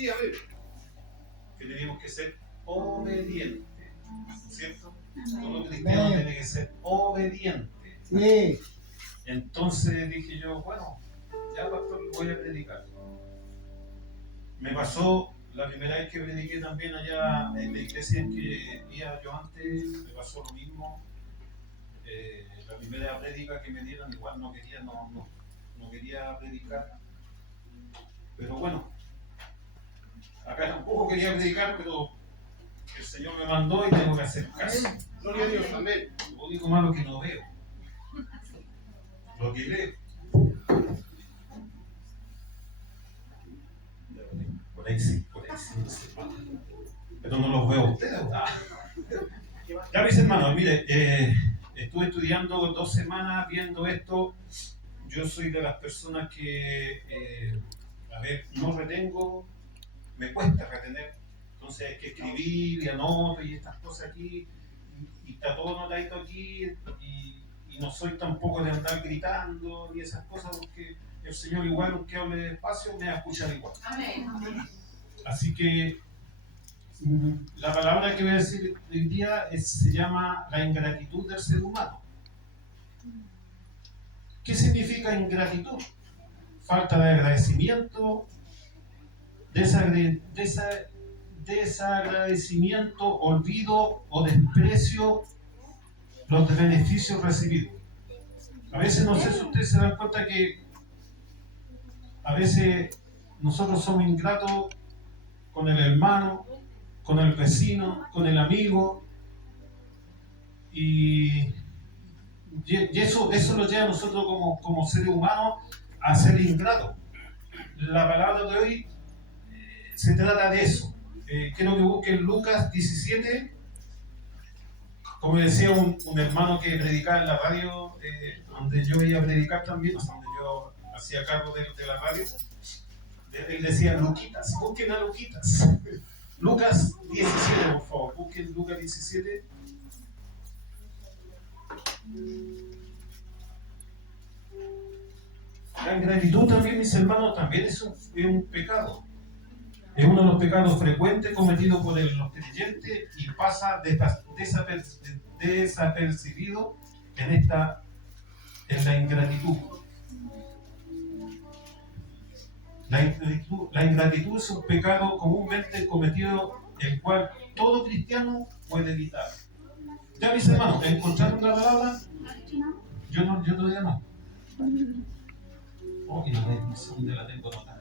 Sí, a ver. Que tenemos que ser obedientes, ¿cierto? Todo cristiano tiene que ser obediente. Sí. Entonces dije yo, bueno, ya pastor, voy a predicar. Me pasó la primera vez que prediqué también allá en la iglesia en que iba yo antes, me pasó lo mismo. La primera prédica que me dieron igual no quería predicar. Pero bueno, acá tampoco quería predicar, pero el Señor me mandó y tengo que hacer caso. Gloria a Dios, amén. Lo único malo que no veo. Lo que leo. Por ahí sí, no sé. Pero no los veo a ustedes. Ya mis hermanos, mire, estuve estudiando 2 semanas viendo esto. Yo soy de las personas que, no retengo, me cuesta retener. Entonces hay que escribir y anoto y estas cosas aquí. Y está todo anotadito aquí. Y no soy tampoco de andar gritando ni esas cosas, porque el Señor igual, aunque hable despacio, me va a escuchar igual. Amén. Así que la palabra que voy a decir hoy día se llama la ingratitud del ser humano. ¿Qué significa ingratitud? Falta de agradecimiento, desagradecimiento, olvido o desprecio los beneficios recibidos. A veces, no sé si ustedes se dan cuenta que a veces nosotros somos ingratos con el hermano, con el vecino, con el amigo, y eso lo lleva a nosotros como seres humanos a ser ingratos. La palabra de hoy se trata de eso. Quiero que busquen Lucas 17. Como decía un hermano que predicaba en la radio, donde yo iba a predicar también, donde yo hacía cargo de la radio, él decía Luquitas, busquen a Luquitas. Lucas 17, por favor, busquen Lucas 17. La ingratitud también, mis hermanos, también es un pecado. Es uno de los pecados frecuentes cometidos por los creyentes y pasa desapercibido en la ingratitud. La ingratitud es un pecado comúnmente cometido, el cual todo cristiano puede evitar. Ya, mis hermanos, ¿encontraron la palabra? Yo todavía no. Oh, y no sé dónde la tengo anotada.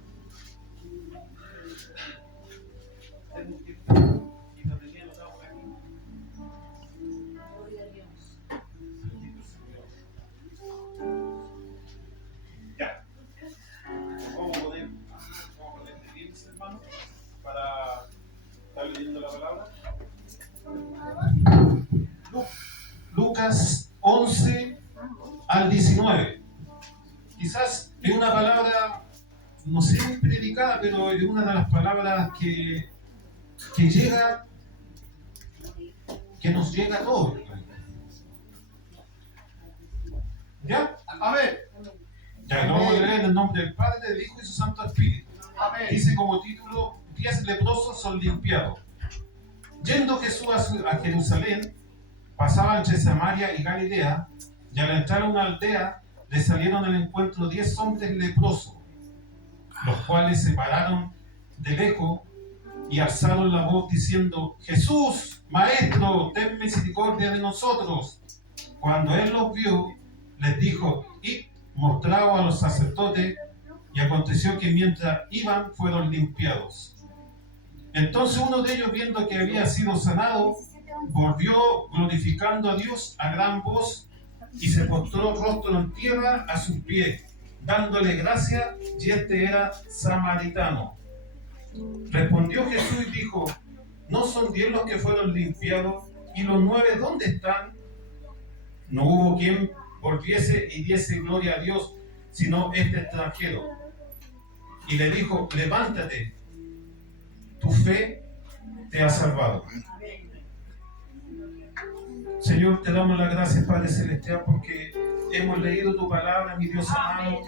Y la tenía anotada por aquí. Gloria a Dios. Bendito Señor. Ya. Vamos a poner de pie, mis hermanos, para estar leyendo la palabra. Lucas 11 al 19. Quizás es una palabra, no sé, muy predicada, pero es una de las palabras que nos llega a todos. ¿Ya? Amén. Ya, lo vamos a leer en el nombre del Padre, del Hijo y su Santo Espíritu. Amén. Dice como título: 10 leprosos son limpiados. Yendo Jesús a Jerusalén, pasaba entre Samaria y Galilea, y al entrar a una aldea, le salieron al encuentro 10 hombres leprosos, los cuales se pararon de lejos y alzaron la voz diciendo: Jesús, Maestro, ten misericordia de nosotros. Cuando él los vio, les dijo: id, mostraos a los sacerdotes. Y aconteció que mientras iban, fueron limpiados. Entonces uno de ellos, viendo que había sido sanado, volvió glorificando a Dios a gran voz y se postró rostro en tierra a sus pies, dándole gracias, y este era samaritano. Respondió Jesús y dijo: ¿no son 10 los que fueron limpiados? ¿Y los 9 dónde están? No hubo quien volviese y diese gloria a Dios, sino este extranjero. Y le dijo: levántate, tu fe te ha salvado. Señor, te damos las gracias, Padre Celestial, porque hemos leído tu palabra, mi Dios amado.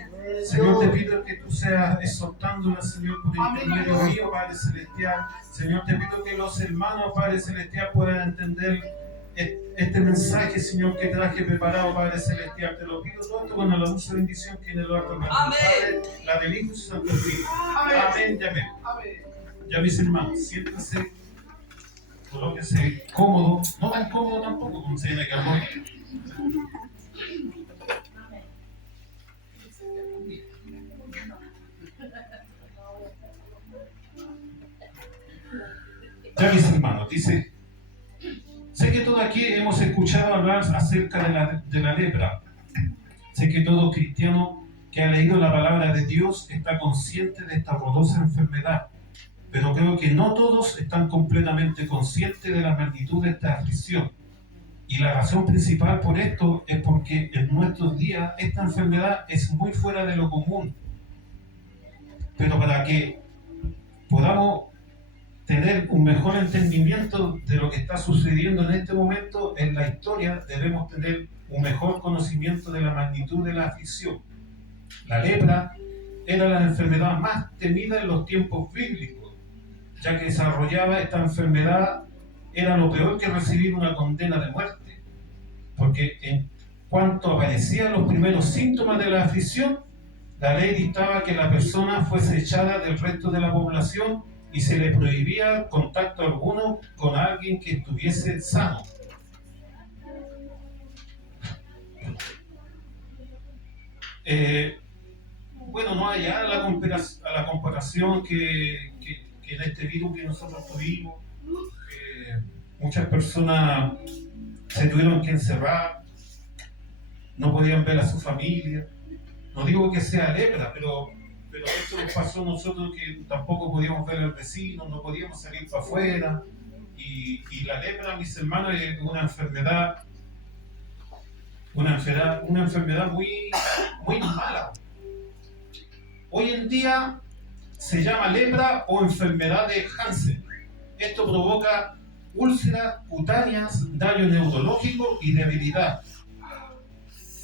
Señor, te pido que tú seas exhortándola, Señor, por intermedio mío, Padre Celestial. Señor, te pido que los hermanos, Padre Celestial, puedan entender este mensaje, Señor, que traje preparado, Padre Celestial. Te lo pido todo esto con la luz y bendición que en el alto del Padre, la del Hijo y su Santo Espíritu. Amén y amén. Ya, mis hermanos, siéntense, colóquense cómodo, no tan cómodo tampoco, como se viene que amor. Ya, mis hermanos, dice, sé que todos aquí hemos escuchado hablar acerca de la lepra. Sé que todo cristiano que ha leído la palabra de Dios está consciente de esta horrorosa enfermedad, pero creo que no todos están completamente conscientes de la magnitud de esta aflicción. Y la razón principal por esto es porque en nuestros días esta enfermedad es muy fuera de lo común. Pero para que podamos tener un mejor entendimiento de lo que está sucediendo en este momento en la historia, debemos tener un mejor conocimiento de la magnitud de la aflicción. La lepra era la enfermedad más temida en los tiempos bíblicos, ya que desarrollaba esta enfermedad era lo peor que recibir una condena de muerte, porque en cuanto aparecían los primeros síntomas de la aflicción, la ley dictaba que la persona fuese echada del resto de la población y se le prohibía contacto alguno con alguien que estuviese sano. Bueno, no hay a la comparación que en este virus que nosotros tuvimos, muchas personas se tuvieron que encerrar, no podían ver a su familia. No digo que sea lepra, pero esto nos pasó a nosotros, que tampoco podíamos ver al vecino, no podíamos salir para afuera. Y la lepra, mis hermanos, es una enfermedad muy, muy mala. Hoy en día se llama lepra o enfermedad de Hansen. Esto provoca úlceras cutáneas, daño neurológico y debilidad.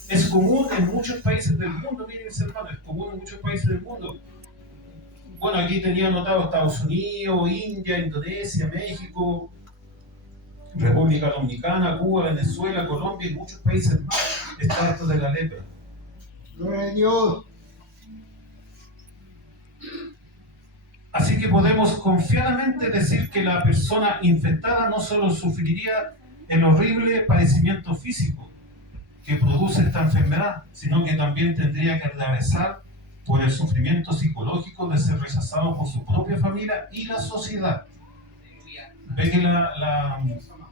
Es común en muchos países del mundo, miren mis hermanos, es común en muchos países del mundo. Bueno, aquí tenía anotado Estados Unidos, India, Indonesia, México, República Dominicana, Cuba, Venezuela, Colombia y muchos países más está esto de la lepra. Gloria a Dios. Así que podemos confiadamente decir que la persona infectada no solo sufriría el horrible padecimiento físico que produce esta enfermedad, sino que también tendría que atravesar por el sufrimiento psicológico de ser rechazado por su propia familia y la sociedad. Ve que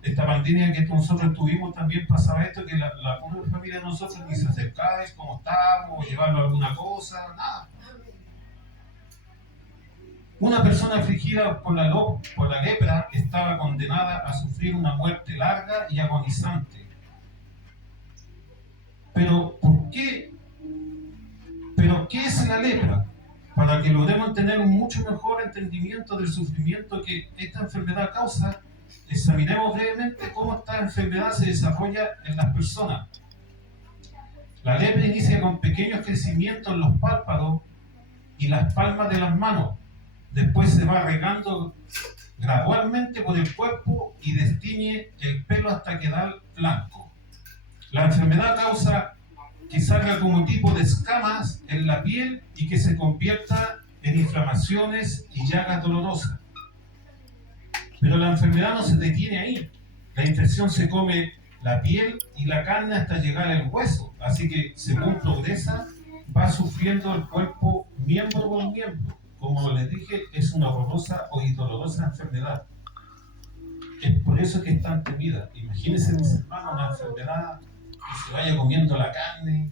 esta pandemia que nosotros tuvimos también pasaba esto, que la propia familia de nosotros ni se acercaba, cómo estamos, llevarlo a alguna cosa, nada. Una persona afligida por la lepra estaba condenada a sufrir una muerte larga y agonizante. Pero, ¿por qué? ¿Pero qué es la lepra? Para que logremos tener un mucho mejor entendimiento del sufrimiento que esta enfermedad causa, examinemos brevemente cómo esta enfermedad se desarrolla en las personas. La lepra inicia con pequeños crecimientos en los párpados y las palmas de las manos. Después se va regando gradualmente por el cuerpo y destiñe el pelo hasta quedar blanco. La enfermedad causa que salga como tipo de escamas en la piel y que se convierta en inflamaciones y llagas dolorosas. Pero la enfermedad no se detiene ahí. La infección se come la piel y la carne hasta llegar al hueso. Así que según progresa, va sufriendo el cuerpo miembro por miembro. Como les dije, es una horrorosa y dolorosa enfermedad. Es por eso que es tan temida. Imagínense, mis hermanos, una enfermedad que se vaya comiendo la carne,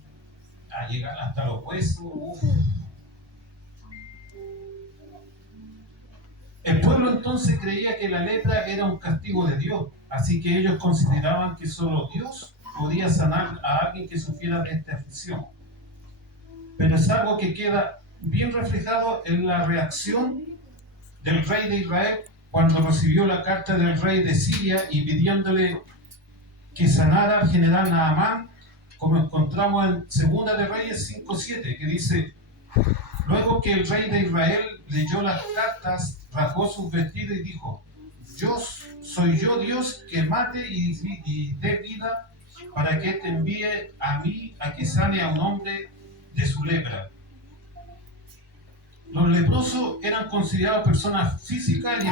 a llegar hasta los huesos. Uf. El pueblo entonces creía que la lepra era un castigo de Dios, así que ellos consideraban que solo Dios podía sanar a alguien que sufriera de esta aflicción. Pero es algo que queda bien reflejado en la reacción del rey de Israel cuando recibió la carta del rey de Siria y pidiéndole que sanara al general Naamán como encontramos en Segunda de Reyes 5:7, que dice: luego que el rey de Israel leyó las cartas, rasgó sus vestidos y dijo: soy yo Dios que mate y dé vida, para que te envíe a mí a que sane a un hombre de su lepra. Los leprosos eran considerados personas físicas y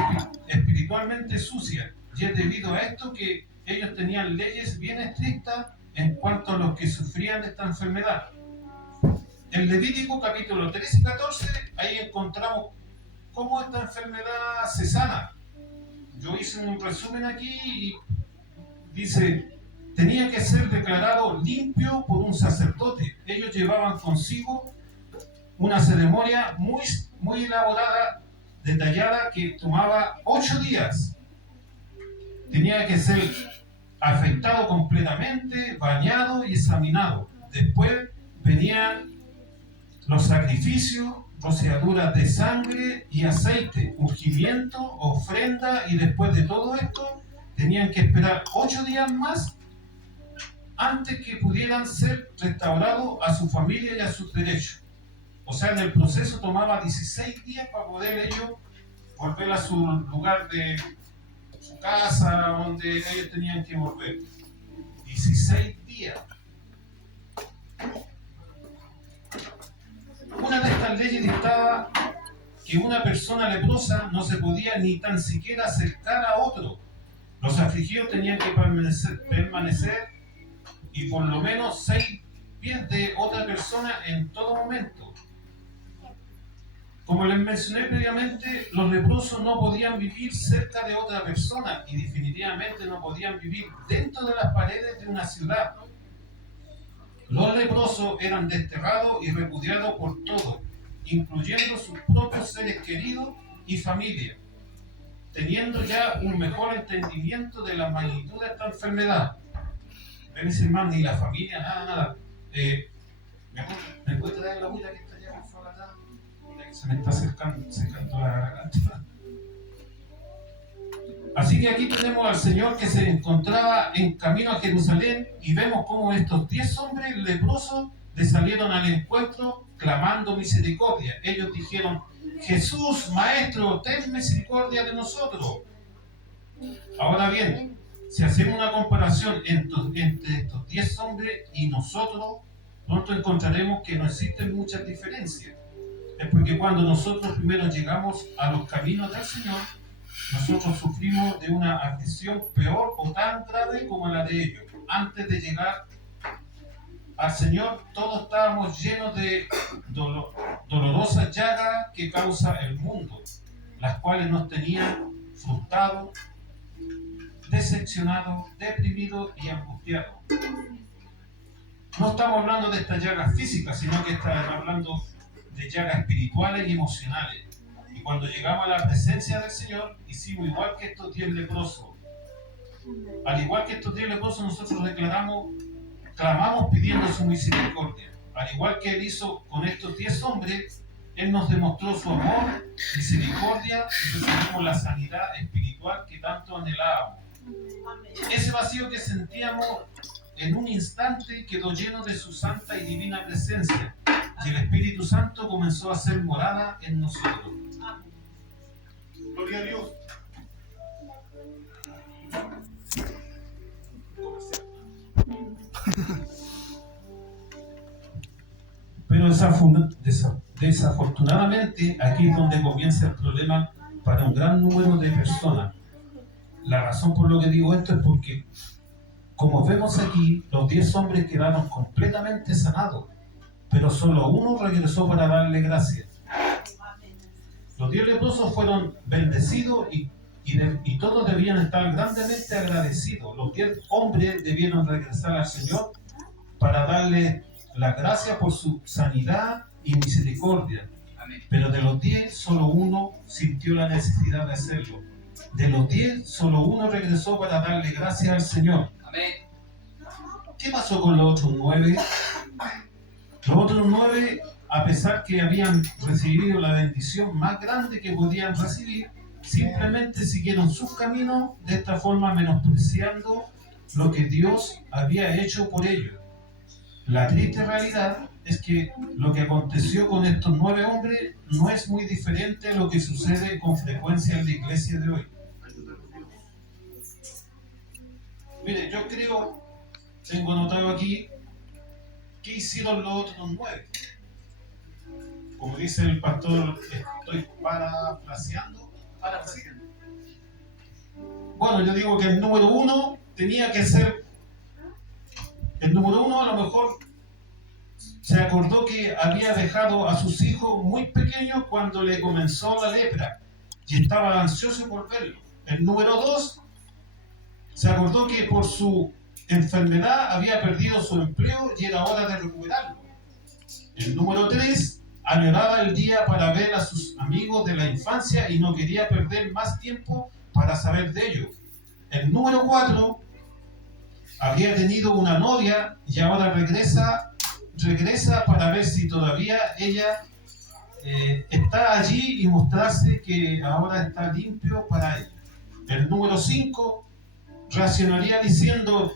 espiritualmente sucias, y es debido a esto que ellos tenían leyes bien estrictas en cuanto a los que sufrían de esta enfermedad. En Levítico capítulo 13 y 14, ahí encontramos cómo esta enfermedad se sana. Yo hice un resumen aquí y dice: tenía que ser declarado limpio por un sacerdote. Ellos llevaban consigo una ceremonia muy elaborada, detallada, que tomaba 8 días. Tenía que ser afeitado completamente, bañado y examinado. Después venían los sacrificios, rociaduras de sangre y aceite, ungimiento, ofrenda, y después de todo esto tenían que esperar 8 días más antes que pudieran ser restaurados a su familia y a sus derechos. O sea, en el proceso tomaba 16 días para poder ellos volver a su lugar de su casa, donde ellos tenían que volver. 16 días. Una de estas leyes dictaba que una persona leprosa no se podía ni tan siquiera acercar a otro. Los afligidos tenían que permanecer y por lo menos 6 pies de otra persona en todo momento. Como les mencioné previamente, los leprosos no podían vivir cerca de otra persona y definitivamente no podían vivir dentro de las paredes de una ciudad. Los leprosos eran desterrados y repudiados por todos, incluyendo sus propios seres queridos y familia, teniendo ya un mejor entendimiento de la magnitud de esta enfermedad. Ven, mis hermanos, ni la familia, nada. ¿Me puede traer la agüita que está allá por favor acá? Mira que se me está secando la garganta. Así que aquí tenemos al Señor que se encontraba en camino a Jerusalén, y vemos cómo estos 10 hombres leprosos le salieron al encuentro clamando misericordia. Ellos dijeron: Jesús, Maestro, ten misericordia de nosotros. Ahora bien, si hacemos una comparación entre estos 10 hombres y nosotros, pronto encontraremos que no existen muchas diferencias. Es porque cuando nosotros primero llegamos a los caminos del Señor, nosotros sufrimos de una aflicción peor o tan grave como la de ellos. Antes de llegar al Señor, todos estábamos llenos de dolorosas llagas que causa el mundo, las cuales nos tenían frustrados, decepcionados, deprimidos y angustiados. No estamos hablando de estas llagas físicas, sino que estamos hablando de llagas espirituales y emocionales. Y cuando llegamos a la presencia del Señor, hicimos igual que estos 10 leprosos. Al igual que estos 10 leprosos, nosotros clamamos pidiendo su misericordia. Al igual que Él hizo con estos 10 hombres, Él nos demostró su amor, misericordia, y recibimos la sanidad espiritual que tanto anhelábamos. Ese vacío que sentíamos en un instante quedó lleno de su santa y divina presencia, y el Espíritu Santo comenzó a hacer morada en nosotros. Gloria a Dios. Pero desafortunadamente aquí es donde comienza el problema para un gran número de personas. La razón por lo que digo esto es porque, como vemos aquí, los 10 hombres quedaron completamente sanados, pero solo uno regresó para darle gracias. Los 10 leprosos fueron bendecidos y todos debían estar grandemente agradecidos. Los 10 hombres debieron regresar al Señor para darle la gracia por su sanidad y misericordia. Pero de los 10, solo uno sintió la necesidad de hacerlo. De los 10, solo uno regresó para darle gracias al Señor. ¿Qué pasó con los otros 9? Los otros 9, a pesar que habían recibido la bendición más grande que podían recibir, simplemente siguieron sus caminos, de esta forma menospreciando lo que Dios había hecho por ellos. La triste realidad es que lo que aconteció con estos 9 hombres no es muy diferente a lo que sucede con frecuencia en la iglesia de hoy. Mire, yo creo, tengo anotado aquí, ¿qué hicieron los otros 9? Como dice el pastor, estoy parafraseando. Bueno, yo digo que el número 1 tenía que ser, el número 1 a lo mejor se acordó que había dejado a sus hijos muy pequeños cuando le comenzó la lepra y estaba ansioso por verlo. El número 2 se acordó que por su enfermedad había perdido su empleo y era hora de recuperarlo. El número 3 añoraba el día para ver a sus amigos de la infancia y no quería perder más tiempo para saber de ellos. El número 4 había tenido una novia y ahora regresa para ver si todavía ella está allí y mostrarse que ahora está limpio para ella. El número 5 reaccionaría diciendo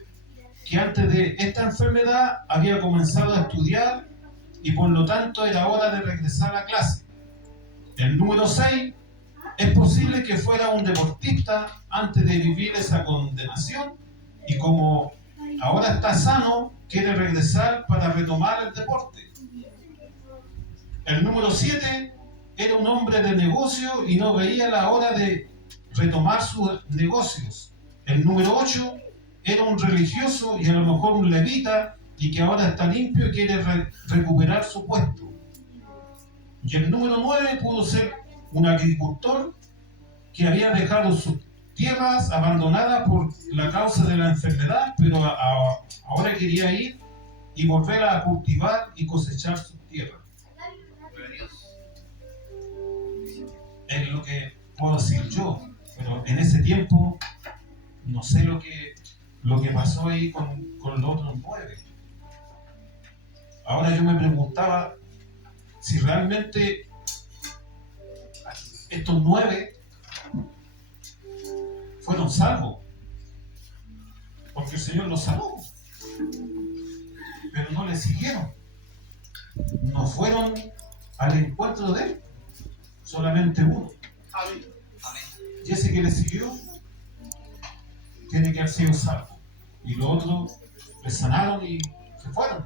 que antes de esta enfermedad había comenzado a estudiar y por lo tanto era hora de regresar a clase. El número 6 es posible que fuera un deportista antes de vivir esa condenación y como ahora está sano, quiere regresar para retomar el deporte. El número 7 era un hombre de negocio y no veía la hora de retomar sus negocios. El número 8 era un religioso y a lo mejor un levita y que ahora está limpio y quiere recuperar su puesto. Y el número 9 pudo ser un agricultor que había dejado sus tierras abandonadas por la causa de la enfermedad, pero ahora quería ir y volver a cultivar y cosechar sus tierras. Es lo que puedo decir yo, pero en ese tiempo no sé lo que pasó ahí con los otros 9. Ahora yo me preguntaba si realmente estos 9 fueron salvos, porque el Señor los salvó, pero no le siguieron, no fueron al encuentro de Él, solamente uno. Y ese que le siguió tiene que haber sido salvo, y los otros le sanaron y se fueron.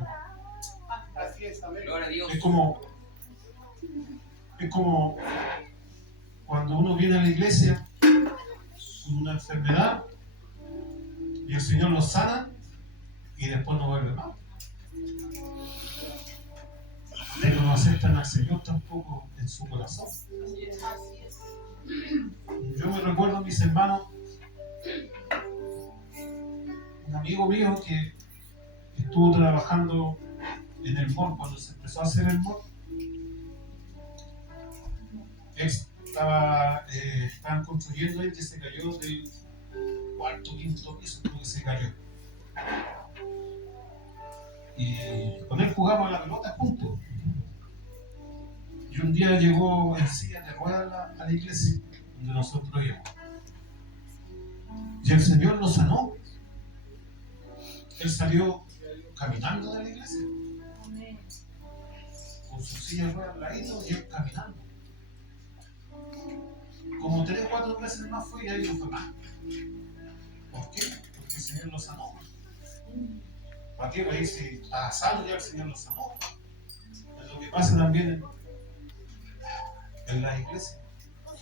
Así es, amén. Gloria a Dios. Es como cuando uno viene a la iglesia con una enfermedad y el Señor lo sana y después no vuelve más. Pero no aceptan al Señor tampoco en su corazón. Yo me recuerdo a mis hermanos, un amigo mío que estuvo trabajando en el mall cuando se empezó a hacer el mall. Estaban construyendo y que se cayó del cuarto, quinto piso, creo que se cayó. Y con él jugamos a la pelota juntos. Y un día llegó en silla de ruedas a la iglesia donde nosotros íbamos. Y el Señor lo sanó. Él salió caminando de la iglesia. Con su silla de ruedas al ladito y él caminando. Como 3 o 4 veces más fue y ahí no fue más. ¿Por qué? Porque el Señor lo sanó. ¿Para qué? Para ir si estaba sano ya el Señor lo sanó. Es lo que pasa también en las iglesias.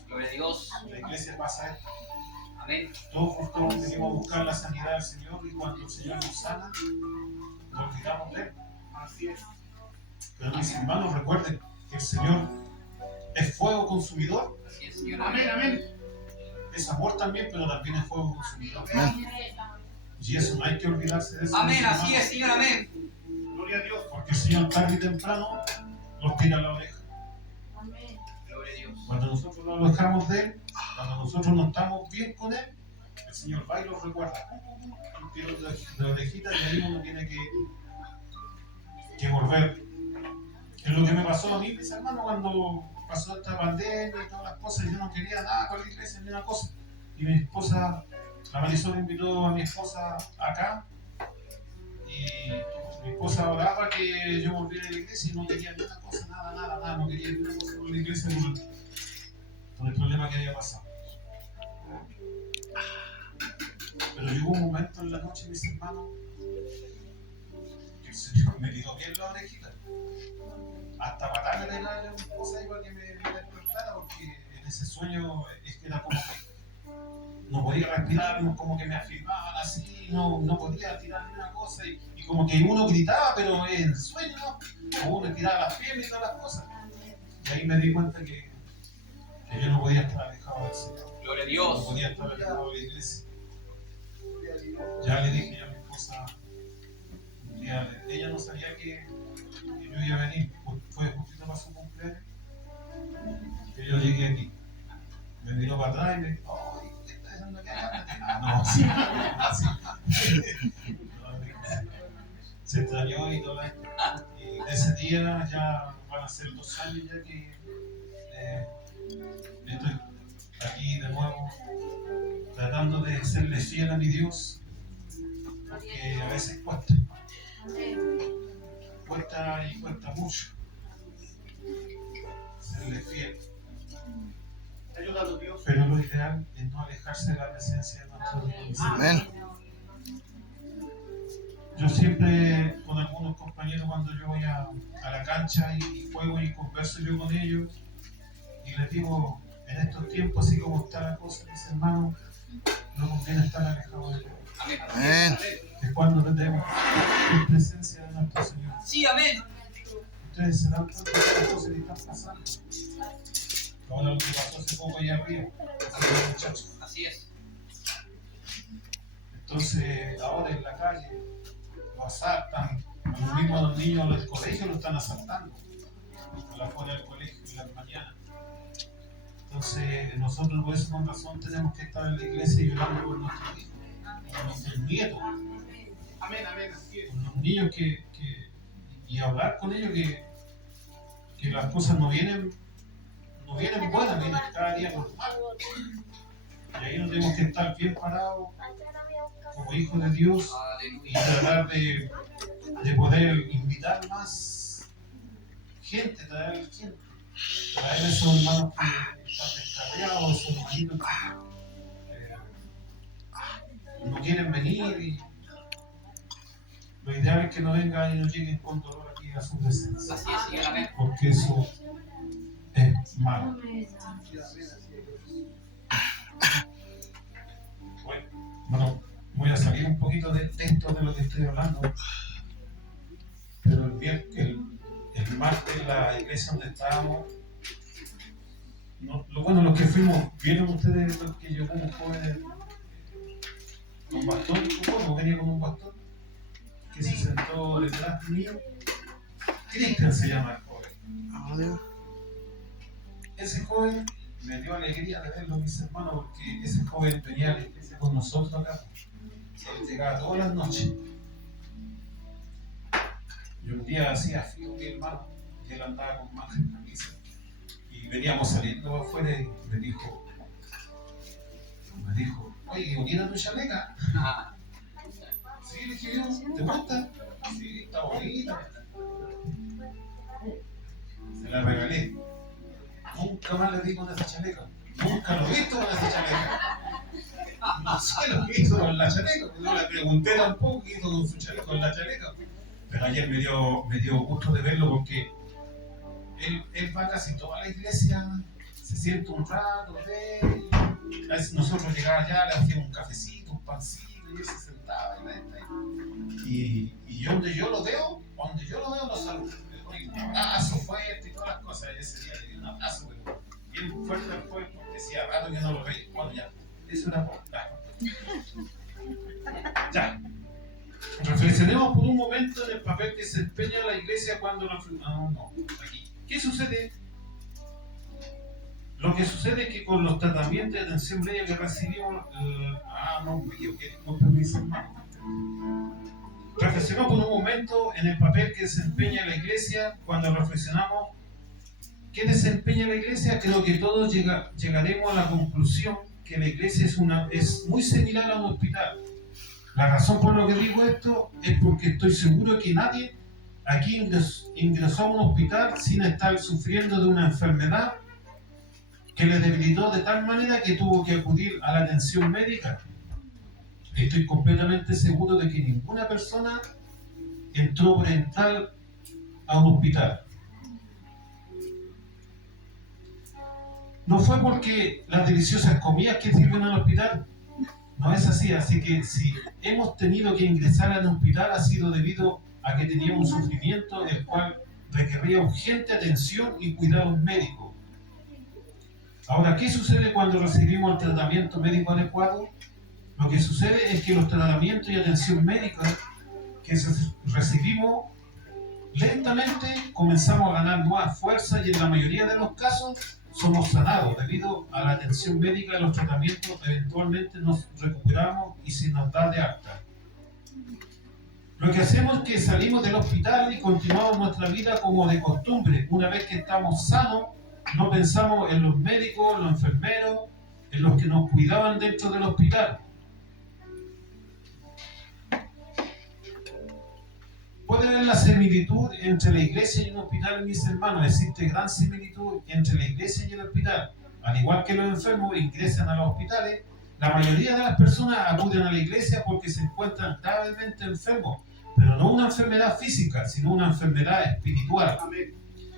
Gloria a Dios. En la iglesia pasa esto. Amén. Todos venimos a buscar la sanidad del Señor y cuando el Señor nos sana, nos olvidamos de Él. Así es. Pero mis hermanos, recuerden que el Señor es fuego consumidor. Así es, Señor. Amén, amén. Es amor también, pero también es fuego consumidor. Amén. Y eso no hay que olvidarse de eso. Amén, mis así hermanos, es, Señor. Amén. Gloria a Dios. porque el Señor tarde y temprano nos tira la oreja. Gloria a Dios. Cuando nosotros nos alejamos de Él, cuando nosotros no estamos bien con Él, el Señor va y los recuerda. Un tiro de orejita y ahí uno tiene que volver. Es lo que me pasó a mí, mis hermanos, cuando pasó esta pandemia y todas las cosas. Yo no quería nada con la iglesia ni una cosa. Y mi esposa, la Marisol invitó a mi esposa acá y Mi esposa oraba que yo volviera a la iglesia y no quería ni una cosa, nada, no quería ni una cosa con la iglesia por el problema que había pasado. Pero llegó un momento en la noche, mis hermanos, que el Señor me tiró bien la orejita. Hasta patarle de la a mi esposa iba que me despertara, porque en ese sueño es que era como que no podía respirar, como que me afirmaban así, no podía tirar ni una cosa, y como que uno gritaba, pero en sueño, ¿no? O uno tiraba las piernas y todas las cosas. Y ahí me di cuenta que yo no podía estar alejado del Señor. Gloria a No Dios. podía estar alejado de la iglesia. Ya le dije a mi esposa, ella no sabía que yo iba a venir, fue justito para su cumpleaños, que yo llegué aquí. Me miró para atrás y me dijo, "Ay, ¿qué estás haciendo acá?" No, sí, así. Se extrañó y todo esto. Y de ese día ya van a ser 2 años ya que estoy aquí de nuevo tratando de serle fiel a mi Dios, porque a veces cuesta y cuesta mucho serle fiel. Ayúdanos, Dios. Pero lo ideal es no alejarse de la presencia de nuestro Dios. Amén. Yo siempre con algunos compañeros cuando yo voy a la cancha y juego y converso yo con ellos y les digo, en estos tiempos así como está la cosa, mis hermanos, no conviene estar alejados de Dios. Amén. Amén. Es cuando tendremos en presencia de nuestro Señor. Sí, amén. Ustedes se dan cuenta de las cosas que están pasando. Ahora lo que pasó hace poco allá arriba, hace los muchachos. Así es. Entonces, ahora en la calle lo asaltan, a los mismos niños del colegio lo están asaltando, a la afuera del colegio en las mañanas. Entonces, nosotros por eso con razón tenemos que estar en la iglesia y llorando por nuestros hijos, por nuestros nietos, Amén, amén, así es. por los niños y hablar con ellos que las cosas no vienen buenas, vienen cada día por mal. Y ahí nos tenemos que estar bien parados como hijos de Dios y Aleluya. tratar de poder invitar más gente, traer esos hermanos que están descarriados, esos hermanitos que no quieren venir. Y lo ideal es que no vengan y no lleguen con dolor aquí a su presencia, Así es, Señor. Amén. porque eso es malo. Bueno, voy a salir un poquito de esto de lo que estoy hablando, pero el martes en la iglesia donde estábamos, los que fuimos, ¿vieron ustedes los que llegó un joven con bastón? ¿Cómo venía con un bastón? Que se sentó detrás mío. Cristian se llama el joven. Ese joven me dio alegría de verlo, mis hermanos, porque ese joven venía a la iglesia con nosotros acá. Él llegaba todas las noches. Y un día hacía frío, mi hermano, y él andaba con manga en camisa. Y veníamos saliendo afuera y me dijo, oye, bonita tu chaleca. Ah, Sí, le dije yo, ¿te gusta? Sí, está bonita. Se la regalé. Nunca más le di con esa chaleca. Nunca lo he visto con esa chaleca. No sé lo que hizo con la chaleca. No le pregunté tampoco qué hizo con su chaleca, con la chaleca. Pero ayer me dio gusto de verlo porque él va casi toda la iglesia, se sienta un rato, ve. A veces nosotros llegábamos allá, le hacíamos un cafecito, un pancito, y él se sentaba y donde yo lo veo, lo saludo. Le doy un abrazo fuerte y todas las cosas. Y ese día le di un abrazo, pero bien fuerte después, porque decía rato que no lo veía. Bueno, ya, eso era por. Ya. Reflexionemos por un momento en el papel que se empeña la iglesia cuando aquí. ¿Qué sucede? Lo que sucede es que con los tratamientos de atención media que recibimos, disculpen mis hermanos. Reflexionemos por un momento en el papel que desempeña la iglesia cuando reflexionamos. ¿Qué desempeña la iglesia? Creo que todos llegaremos a la conclusión que la iglesia es muy similar a un hospital. La razón por la que digo esto es porque estoy seguro que nadie aquí ingresó a un hospital sin estar sufriendo de una enfermedad que le debilitó de tal manera que tuvo que acudir a la atención médica. Estoy completamente seguro de que ninguna persona entró por entrar a un hospital. No fue porque las deliciosas comidas que sirven al hospital, no es así. Así que si hemos tenido que ingresar al hospital ha sido debido a que teníamos un sufrimiento el cual requería urgente atención y cuidados médicos. Ahora, ¿qué sucede cuando recibimos el tratamiento médico adecuado? Lo que sucede es que los tratamientos y atención médica que recibimos lentamente comenzamos a ganar más fuerza y en la mayoría de los casos somos sanados. Debido a la atención médica y los tratamientos, eventualmente nos recuperamos y se nos da de alta. Lo que hacemos es que salimos del hospital y continuamos nuestra vida como de costumbre. Una vez que estamos sanos, no pensamos en los médicos, los enfermeros, en los que nos cuidaban dentro del hospital. Puede ver la similitud entre la iglesia y un hospital, mis hermanos. Existe gran similitud entre la iglesia y el hospital. Al igual que los enfermos ingresan a los hospitales, la mayoría de las personas acuden a la iglesia porque se encuentran gravemente enfermos, pero no una enfermedad física, sino una enfermedad espiritual. Amén.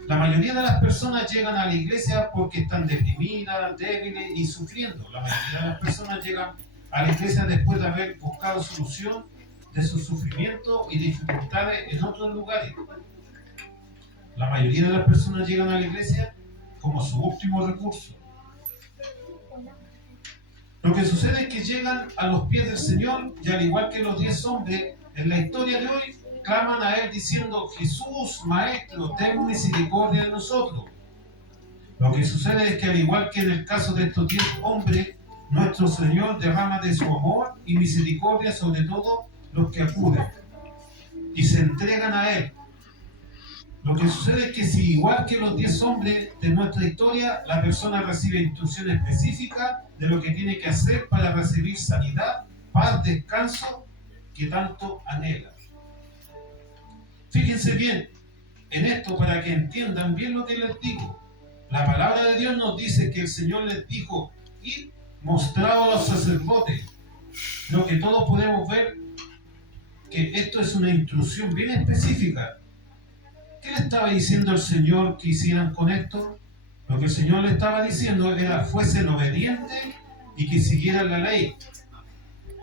La mayoría de las personas llegan a la iglesia porque están deprimidas, débiles y sufriendo. La mayoría de las personas llegan a la iglesia después de haber buscado solución de sus sufrimientos y dificultades en otros lugares. La mayoría de las personas llegan a la iglesia como su último recurso. Lo que sucede es que llegan a los pies del Señor y al igual que los 10 hombres en la historia de hoy, claman a Él diciendo: Jesús, Maestro, ten misericordia de nosotros. Lo que sucede es que al igual que en el caso de estos 10 hombres, nuestro Señor derrama de su amor y misericordia sobre todos los que acuden y se entregan a Él. Lo que sucede es que si igual que los 10 hombres de nuestra historia, la persona recibe instrucciones específicas de lo que tiene que hacer para recibir sanidad, paz, descanso que tanto anhela. Fíjense bien en esto para que entiendan bien lo que les digo. La palabra de Dios nos dice que el Señor les dijo: id, mostraos a los sacerdotes. Lo que todos podemos ver que esto es una instrucción bien específica. ¿Qué le estaba diciendo el Señor que hicieran con esto? Lo que el Señor le estaba diciendo era: fuesen obedientes y que siguieran la ley.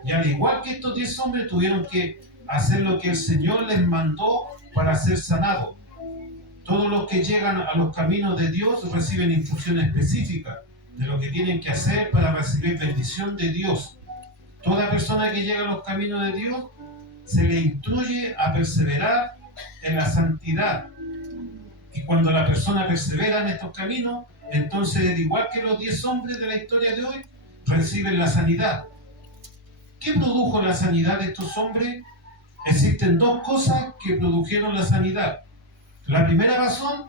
Y al igual que estos 10 hombres tuvieron que hacer lo que el Señor les mandó para ser sanados. Todos los que llegan a los caminos de Dios reciben instrucciones específicas de lo que tienen que hacer para recibir bendición de Dios. Toda persona que llega a los caminos de Dios se le instruye a perseverar en la santidad. Y cuando la persona persevera en estos caminos, entonces, al igual que los 10 hombres de la historia de hoy, reciben la sanidad. ¿Qué produjo la sanidad de estos hombres? Existen dos cosas que produjeron la sanidad. La primera razón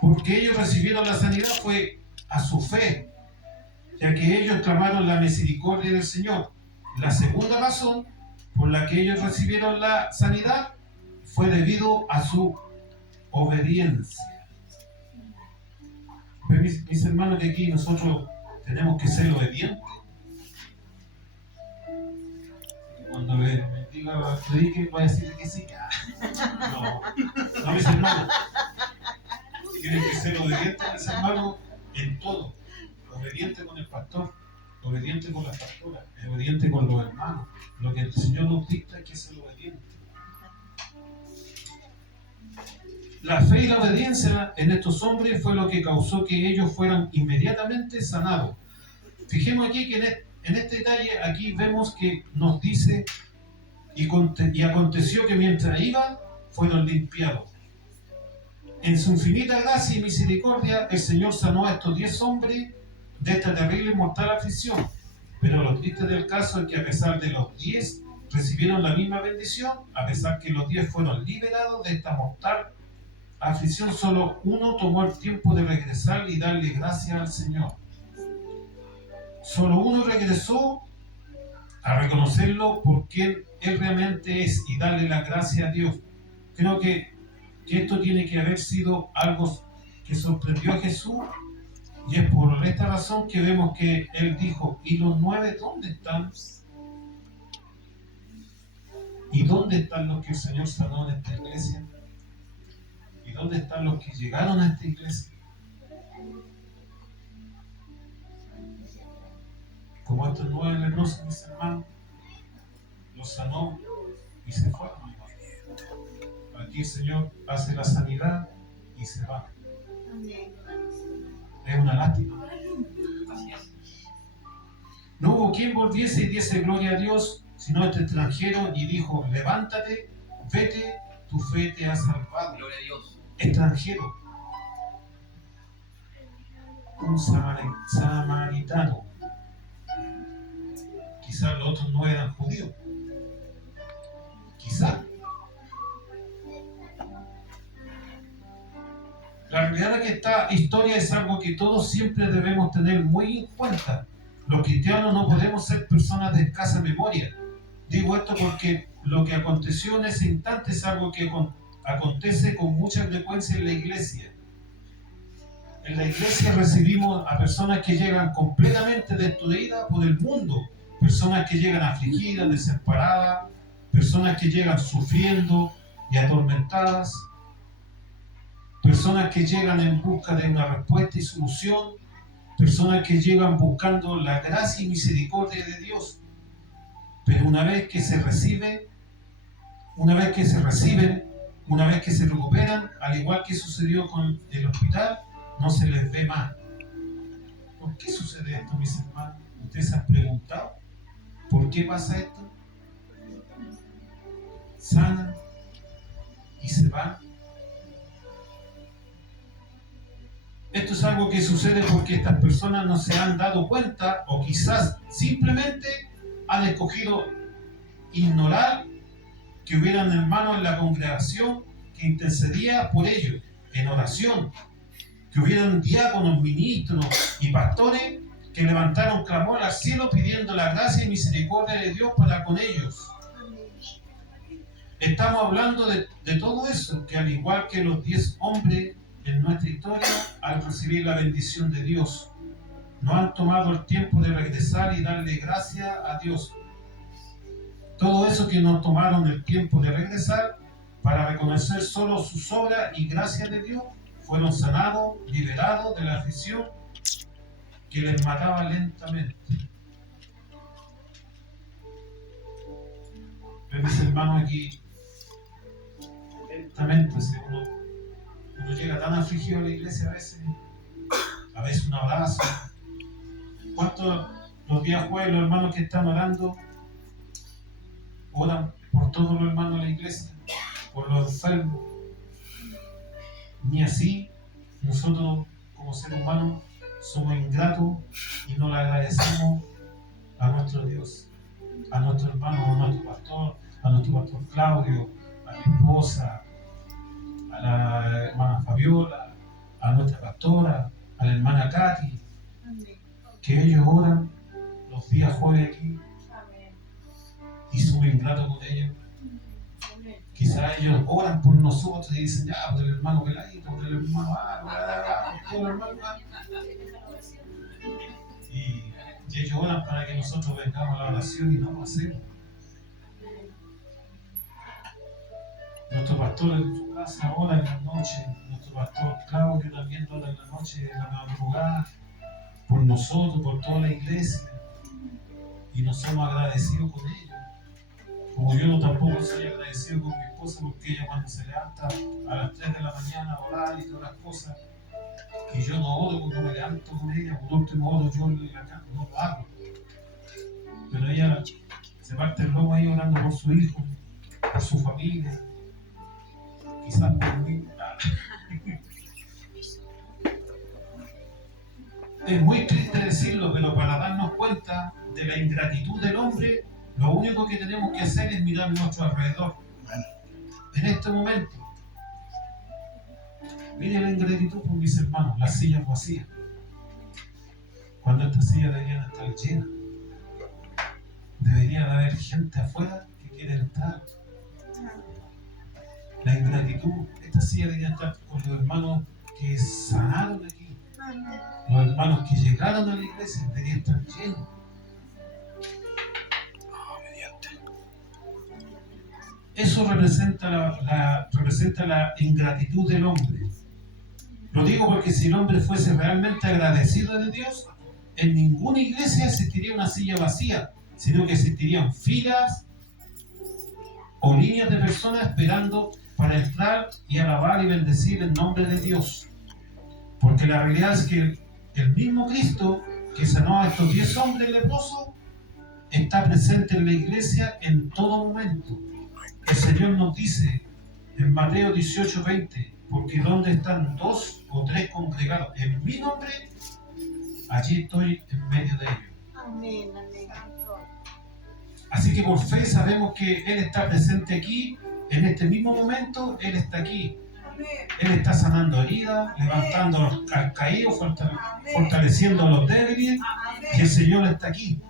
por que ellos recibieron la sanidad fue a su fe, ya que ellos clamaron la misericordia del Señor. La segunda razón por la que ellos recibieron la sanidad fue debido a su obediencia. Mis hermanos, que aquí nosotros tenemos que ser obedientes. Cuando le diga predique, voy a decirle que sí. No, mis hermanos. Tienen que ser obedientes, mis hermanos, en todo. Obediente con el pastor, obediente con la pastora, obediente con los hermanos. Lo que el Señor nos dicta hay que ser obediente. La fe y la obediencia en estos hombres fue lo que causó que ellos fueran inmediatamente sanados. Fijemos aquí que en este detalle, aquí vemos que nos dice: y aconteció que mientras iban, fueron limpiados. En su infinita gracia y misericordia, el Señor sanó a estos 10 hombres de esta terrible y mortal aflicción. Pero lo triste del caso es que a pesar de los 10 recibieron la misma bendición, a pesar que los 10 fueron liberados de esta mortal aflicción, solo uno tomó el tiempo de regresar y darle gracias al Señor. Solo uno regresó a reconocerlo por quien Él realmente es y darle la gracia a Dios. Creo que esto tiene que haber sido algo que sorprendió a Jesús, y es por esta razón que vemos que Él dijo: ¿y los 9 dónde están? ¿Y dónde están los que el Señor sanó en esta iglesia? ¿Y dónde están los que llegaron a esta iglesia? Como estos 9 leprosos, mis hermanos, los sanó y se fueron. Aquí el Señor hace la sanidad y se va. Es una lástima. Así es. No hubo quien volviese y diese gloria a Dios, sino este extranjero, y dijo: levántate, vete, tu fe te ha salvado. Gloria a Dios. Extranjero, un samaritano. Quizás los otros no eran judíos. Quizás. La realidad es que esta historia es algo que todos siempre debemos tener muy en cuenta. Los cristianos no podemos ser personas de escasa memoria. Digo esto porque lo que aconteció en ese instante es algo que acontece con mucha frecuencia en la iglesia. En la iglesia recibimos a personas que llegan completamente destruidas por el mundo, personas que llegan afligidas, desamparadas, personas que llegan sufriendo y atormentadas, personas que llegan en busca de una respuesta y solución, personas que llegan buscando la gracia y misericordia de Dios. Pero una vez que se reciben, una vez que se recuperan, al igual que sucedió con el hospital, no se les ve más. ¿Por qué sucede esto, mis hermanos? ¿Ustedes se han preguntado por qué pasa esto? Sanan y se van. Esto es algo que sucede porque estas personas no se han dado cuenta, o quizás simplemente han escogido ignorar que hubieran hermanos en la congregación que intercedía por ellos en oración, que hubieran diáconos, ministros y pastores que levantaron clamor al cielo pidiendo la gracia y misericordia de Dios para con ellos. Estamos hablando de todo eso, que al igual que los 10 hombres en nuestra historia, al recibir la bendición de Dios, no han tomado el tiempo de regresar y darle gracias a Dios. Todo eso que no tomaron el tiempo de regresar para reconocer solo sus obras y gracias de Dios, fueron sanados, liberados de la aflicción que les mataba lentamente. Pero mis hermanos, aquí lentamente uno llega tan afligido a la iglesia a veces un abrazo. ¿Cuántos los días jueves los hermanos que están orando oran por todos los hermanos de la iglesia, por los enfermos? Ni así nosotros como seres humanos somos ingratos y no le agradecemos a nuestro Dios, a nuestro hermano, a nuestro pastor Claudio, a mi esposa, a la hermana Fabiola, a nuestra pastora, a la hermana Katy, que ellos oran los días jueves aquí y somos ingratos con ellos. Quizás ellos oran por nosotros y dicen: ya, por el hermano Peladito, por el hermano por el hermano y ellos oran para que nosotros vengamos a la oración y no lo hacemos. Nuestro pastor en su casa ora en la noche, nuestro pastor Claudio también ora en la noche, en la madrugada, por nosotros, por toda la iglesia, y nos somos agradecidos con ellos. Como yo tampoco soy agradecido con mi esposa, porque ella cuando se levanta a las 3 de la mañana a orar y todas las cosas, y yo no oro cuando me levanto con ella, por último oro yo en la cama, no lo hago. Pero ella se parte el lomo ahí orando por su hijo, por su familia, quizás por mí. Es muy triste decirlo, pero para darnos cuenta de la ingratitud del hombre, lo único que tenemos que hacer es mirar a nuestro alrededor. En este momento, miren la ingratitud por mis hermanos, las sillas vacías, cuando estas sillas deberían estar llenas. Debería de haber gente afuera que quiere entrar. La ingratitud, esta silla debería estar con los hermanos que sanaron aquí. Los hermanos que llegaron a la iglesia deberían estar llenos. Eso representa la ingratitud del hombre. Lo digo porque si el hombre fuese realmente agradecido de Dios, en ninguna iglesia existiría una silla vacía, sino que existirían filas o líneas de personas esperando para entrar y alabar y bendecir el nombre de Dios. Porque la realidad es que el mismo Cristo que sanó a estos 10 hombres leprosos está presente en la iglesia en todo momento. El Señor nos dice en Mateo 18:20, porque donde están 2 o 3 congregados en mi nombre, allí estoy en medio de ellos. Amén, amén. Así que por fe sabemos que Él está presente aquí, en este mismo momento, Él está aquí. Él está sanando heridas, levantando a los caídos, fortaleciendo a los débiles, y el Señor está aquí.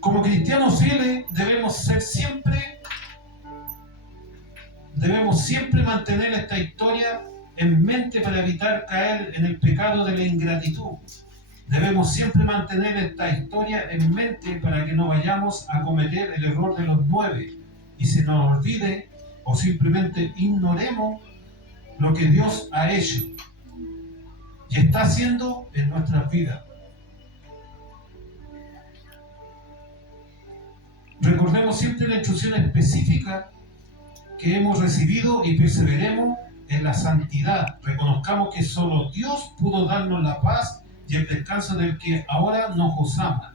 Como cristianos fieles debemos siempre mantener esta historia en mente para evitar caer en el pecado de la ingratitud. Debemos siempre mantener esta historia en mente para que no vayamos a cometer el error de los 9 y se nos olvide o simplemente ignoremos lo que Dios ha hecho y está haciendo en nuestras vidas. Recordemos siempre la instrucción específica que hemos recibido y perseveremos en la santidad. Reconozcamos que solo Dios pudo darnos la paz y el descanso del que ahora nos gozamos.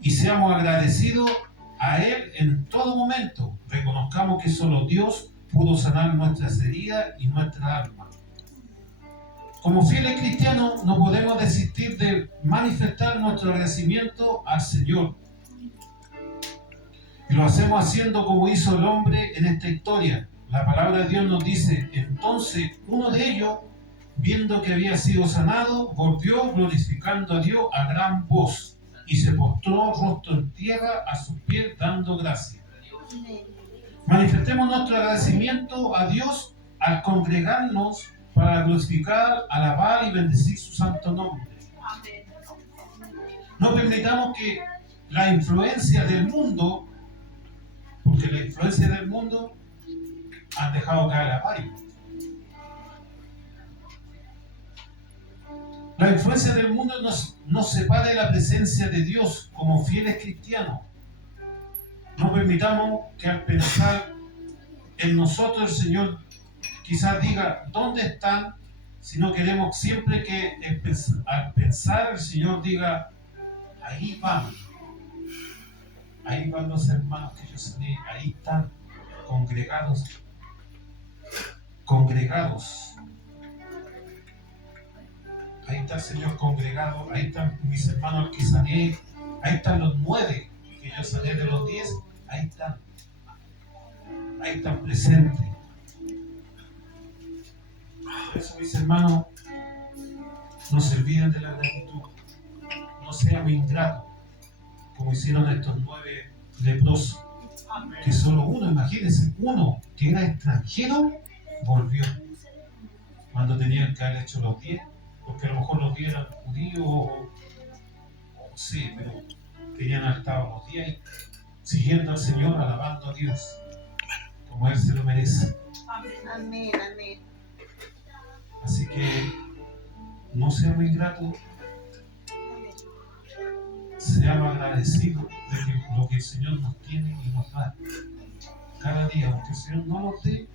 Y seamos agradecidos a Él en todo momento. Reconozcamos que solo Dios pudo sanar nuestras heridas y nuestra alma. Como fieles cristianos no podemos desistir de manifestar nuestro agradecimiento al Señor. Y lo hacemos haciendo como hizo el hombre en esta historia. La palabra de Dios nos dice, entonces uno de ellos, viendo que había sido sanado, volvió glorificando a Dios a gran voz y se postró rostro en tierra a sus pies dando gracias. Manifestemos nuestro agradecimiento a Dios al congregarnos para glorificar, alabar y bendecir su santo nombre. No permitamos que la influencia del mundo, porque la influencia del mundo han dejado caer a varios. La influencia del mundo nos separa de la presencia de Dios como fieles cristianos. No permitamos que al pensar en nosotros el Señor quizás diga, ¿dónde están? Sino queremos siempre que al pensar el Señor diga, ahí van. Ahí van los hermanos que yo sané, ahí están congregados. Ahí está el Señor congregado, ahí están mis hermanos que sané, ahí están los 9 que yo sané de los 10, ahí están presentes. Por eso, mis hermanos, no se olviden de la gratitud, no seamos ingratos, como hicieron estos 9 leprosos, que solo uno, imagínense, uno que era extranjero, volvió, cuando tenían que haber hecho los 10, porque a lo mejor los 10 eran judíos, o sí, pero tenían estado los 10 siguiendo al Señor, alabando a Dios, como Él se lo merece. Amén, amén. Así que no seamos ingratos, seamos agradecidos de que lo que el Señor nos tiene y nos da cada día, aunque el Señor no nos dé,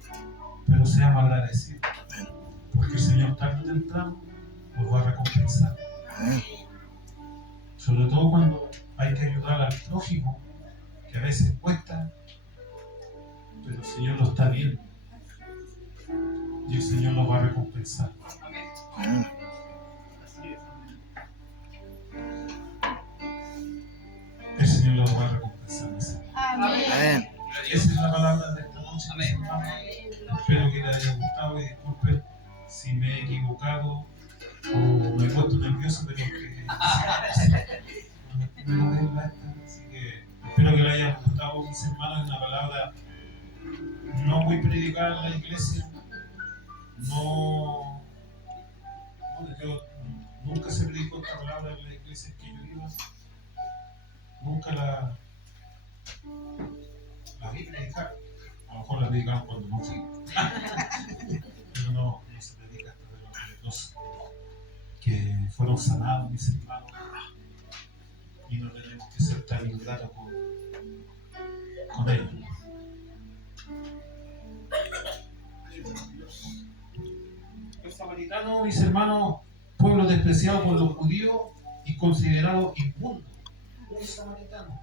pero seamos agradecidos, porque el Señor tarde o temprano nos va a recompensar. Sobre todo cuando hay que ayudar al prójimo, que a veces cuesta, pero el Señor lo está viendo y el Señor nos va a recompensar. El Señor los va a recompensar. Amén. Esa es la palabra de esta noche. Amén. Espero que les haya gustado y disculpen si me he equivocado Me he puesto nervioso, pero que no me verla esta, así que espero que le haya gustado, mis hermanos. Es una palabra no muy predicada en la iglesia. No, yo nunca se predicó esta palabra en la iglesia que yo iba. Nunca la vi predicar. A lo mejor la predicaban cuando no fui. Pero no se predica hasta de los leprosos que fueron sanados, mis hermanos. Y no tenemos que ser tan ingratos con ellos. Los samaritanos, mis hermanos, pueblo despreciado por los judíos y considerado inmundo. Un samaritano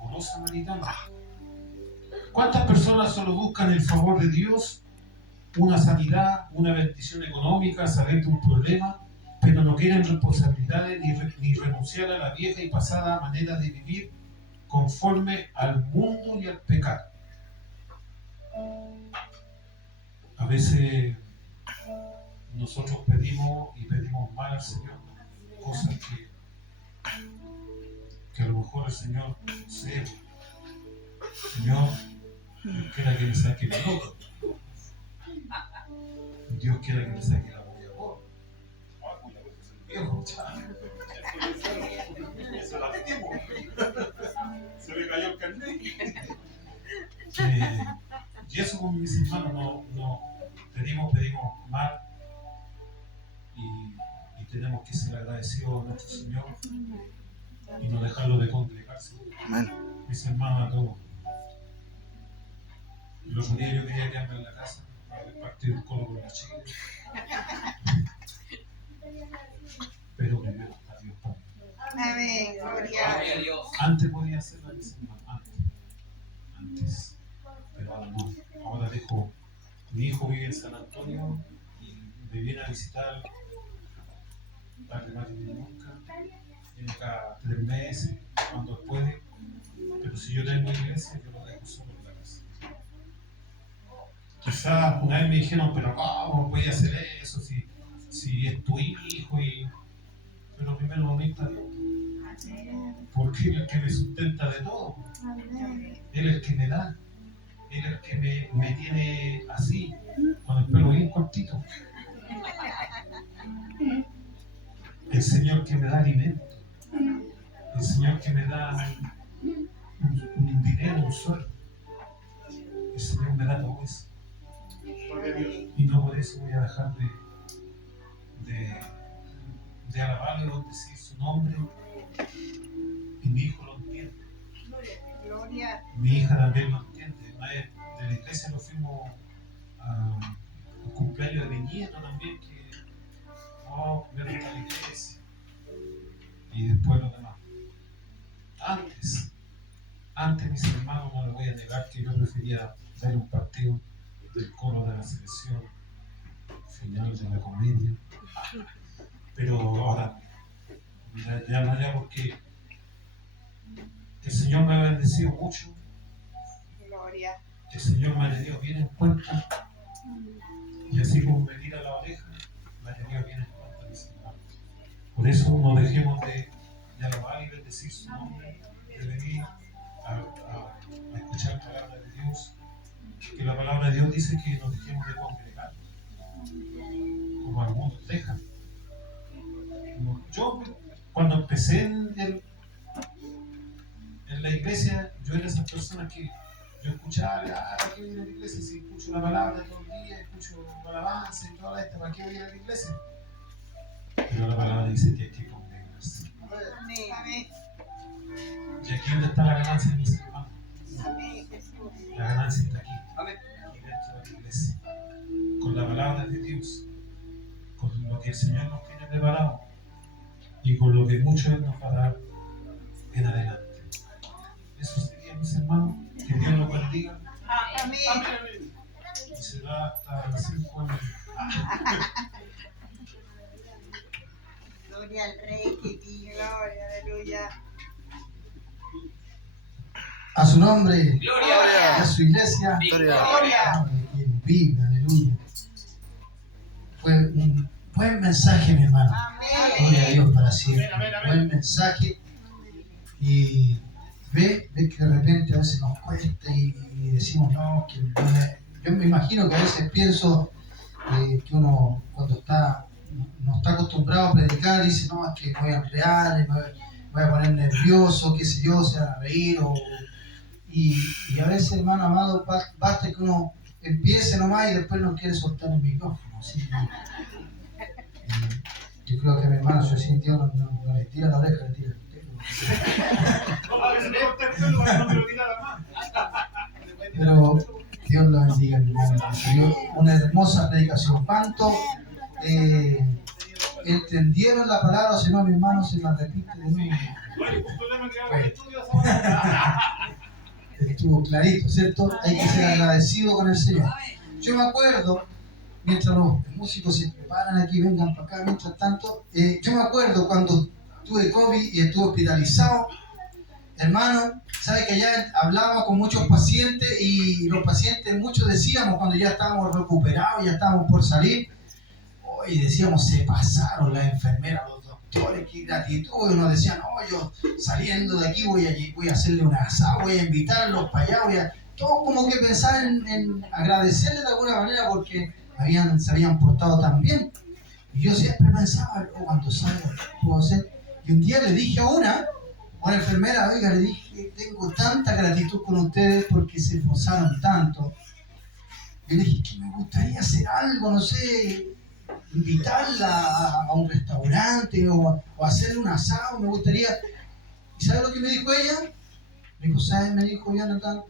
o los samaritanos. ¿Cuántas personas solo buscan el favor de Dios, una sanidad, una bendición económica, salir de un problema, pero no quieren responsabilidades ni renunciar a la vieja y pasada manera de vivir conforme al mundo y al pecado? A veces nosotros pedimos mal al Señor, cosas que a lo mejor el Señor cede. Señor, Dios quiera que me saque la loca. Dios quiera que me saque la boya. Viejo, chaval. Se me cayó el carnet. Y eso, con mis hermanos, no pedimos mal y tenemos que ser agradecidos a nuestro Señor y no dejarlo de congregarse. Amén. Mis hermanos, a todos. El otro día yo quería quedarme en la casa para ver partido del Colo con la Chile. Pero primero está Dios para mí. Amén. Gloria a Gloria. Dios. Antes podía hacerlo, mis hermanos, antes. Pero ahora no. Ahora dejo. Mi hijo vive en San Antonio y me viene a visitar tarde más que nunca. Viene cada 3 meses, cuando puede. Pero si yo tengo iglesia, yo lo dejo solo en la casa. Quizás una vez me dijeron, pero ¿cómo voy a hacer eso si es tu hijo? Pero primero lo necesita Dios. Porque Él es el que me sustenta de todo. Él es el que me da. Él es el que me tiene así, con el pelo bien cortito. El Señor que me da alimento. El Señor que me da un dinero, un sueldo. El Señor me da todo eso. Y no por eso voy a dejar de alabarle o decir su nombre. Y mi hijo lo entiende. Gloria. Mi hija también lo entiende. Una vez de la iglesia lo fuimos a un cumpleaños de mi nieto también, que primero está la iglesia y después lo demás. Antes mis hermanos, no les voy a negar que yo prefería ver un partido del Colo de la selección, final de la comedia, pero ahora ya porque el Señor me ha bendecido mucho. Gloria. El Señor me ha tenido bien en cuenta, y así como me tira la oreja, me ha tenido bien en cuenta, mis hermanos. Por eso no dejemos de alabar y bendecir su nombre, de venir a escuchar la palabra de Dios, que la palabra de Dios dice que nos dejemos de congregar, como algunos dejan. Yo, cuando empecé en la iglesia, yo era esa persona que yo escuchaba, ¿para qué voy a ir a la iglesia? Si escucho la palabra todo el día, escucho alabanza y toda esta, ¿para qué voy a ir a la iglesia? Pero la palabra dice que hay que congregarse. Amén. Amén. Y aquí donde está la ganancia, mis hermanos. Amén, Jesús. La ganancia está aquí, Amén. aquí dentro de la iglesia, con la palabra de Dios, con lo que el Señor nos tiene preparado y con lo que mucho Él nos va a dar en adelante. Eso sería, mis hermanos, que Dios nos bendiga Amén. y se da hasta las 5 años. Gloria al Rey que vive. Gloria, aleluya. A su nombre, Gloria. a su iglesia, Victoria. Gloria. quien vive, aleluya. Fue Buen mensaje, mi hermano. Gloria a Amén. Dios para siempre. Amén, amén, amén. Buen mensaje. Y ve que de repente a veces nos cuesta y decimos, no, que yo me imagino que a veces pienso que uno cuando no está acostumbrado a predicar dice, no, es que me voy a enredar, me voy a poner nervioso, qué sé yo, se van a reír. Y a veces, hermano amado, basta que uno empiece nomás y después no quiere soltar el micrófono. Así que, yo creo que mi hermano, si así Dios no le tira la oreja, le tira el pelo. No, a veces me gusta el pelo para que no me lo tira la mano. Pero Dios lo bendiga, mi hermano. Recibió una hermosa predicación. ¿Cuánto entendieron la palabra? Si no, mi hermano, se la repite de nuevo. Oye, justo ya me quedaba en el estudio esa mañana. Estuvo clarito, ¿cierto? Hay que ser agradecido con el Señor. Yo me acuerdo, mientras los músicos se preparan aquí, vengan para acá, mientras tanto, yo me acuerdo cuando tuve COVID y estuve hospitalizado, hermano, sabe que ya hablaba con muchos pacientes y los pacientes, muchos decíamos cuando ya estábamos recuperados, ya estábamos por salir, y decíamos, se pasaron las enfermeras, los doctores, qué gratitud, y nos decían, no, yo saliendo de aquí voy a hacerle un asado, voy a invitarlos para allá, todos como que pensaban en agradecerle de alguna manera porque se habían portado tan bien. Y yo siempre pensaba, cuando salga, ¿qué puedo hacer? Y un día le dije a una enfermera, oiga, le dije, tengo tanta gratitud con ustedes porque se esforzaron tanto. Y le dije, que me gustaría hacer algo, no sé, invitarla a un restaurante o hacerle un asado, me gustaría. ¿Y sabe lo que me dijo ella? Me dijo, ¿sabes? Me dijo Jonathan,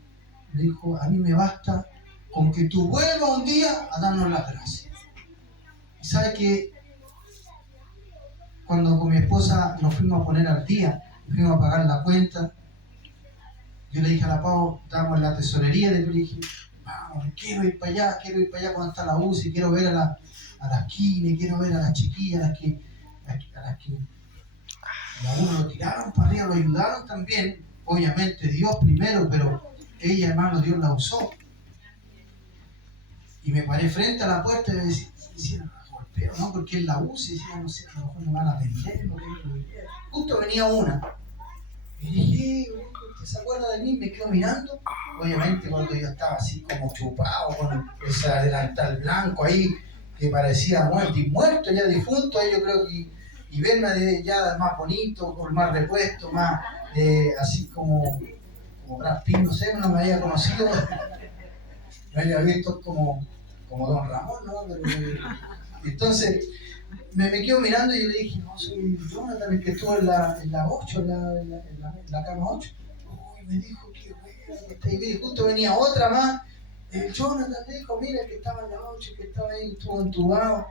me dijo, a mí me basta con que tú vuelvas un día a darnos las gracias. Y sabe que cuando con mi esposa nos fuimos a poner al día, fuimos a pagar la cuenta, yo le dije a la Pau, estábamos en la tesorería, y le dije, vamos, quiero ir para allá cuando está la UCI, quiero ver a las Kine, quiero ver a las chiquillas, a las que a uno lo tiraron para arriba, lo ayudaron también, obviamente Dios primero, pero ella, hermano, Dios la usó. Y me paré frente a la puerta y me decía, golpeo, ¿no? Porque en la UCI decía, no sé, a lo mejor me van a atender, justo venía una. Y dije, ¿usted se acuerda de mí? Me quedo mirando. Obviamente cuando yo estaba así como chupado, con ese delantal blanco ahí, que parecía muerto, ya difunto, ahí yo creo que, y verme ya más bonito, con más repuesto, más así como Brad Pitt, no sé, no me había conocido, me había visto como Don Ramón, ¿no? Entonces me quedo mirando y yo le dije, no, soy Jonathan, el que estuvo en la 8, en la cama 8. Uy, me dijo, qué bueno que está ahí. Y justo venía otra más. Jonathan me dijo, mira, que estaba en la 8, que estaba ahí, estuvo entubado.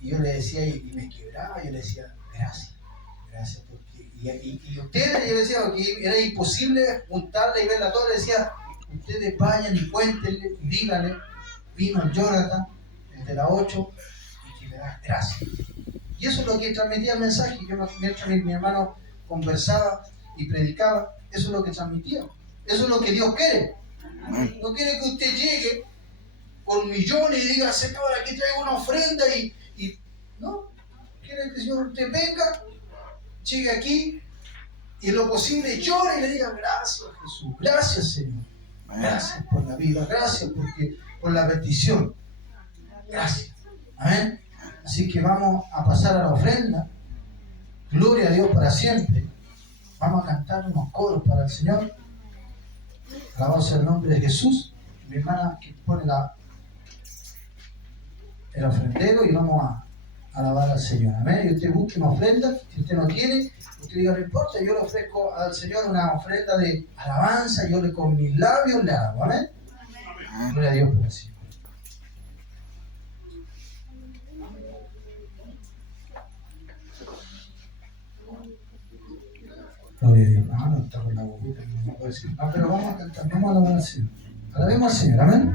Y yo le decía, y me quebraba, yo le decía, gracias, porque. Y ustedes, yo le decía, que era imposible juntarla y verla toda, le decía, ustedes vayan y cuéntenle, y díganle, vino el Jonathan, el de la 8, y que le das gracias. Y eso es lo que transmitía el mensaje. Yo, mientras mi hermano conversaba y predicaba, eso es lo que transmitía. Eso es lo que Dios quiere. No quiere que usted llegue con millones y diga, Señor, aquí traigo una ofrenda y no. Quiere que el Señor usted venga, llegue aquí y en lo posible llore y le diga, gracias Jesús, gracias Señor. Gracias por la vida, gracias por la bendición. Gracias. Amén. Así que vamos a pasar a la ofrenda. Gloria a Dios para siempre. Vamos a cantar unos coros para el Señor. Alabado sea el nombre de Jesús. Mi hermana que pone el ofrendero y vamos a alabar al Señor. Amén. Y usted busque una ofrenda. Si usted no tiene, usted diga, no importa, yo le ofrezco al Señor una ofrenda de alabanza. Yo con mis labios le hago. Amén. Gloria a Dios por el Señor. Gloria a Dios. No está con la boquita, no puedo decir. Pero vamos a cantar, vamos a alabar al Señor. Alabemos al Señor, amén.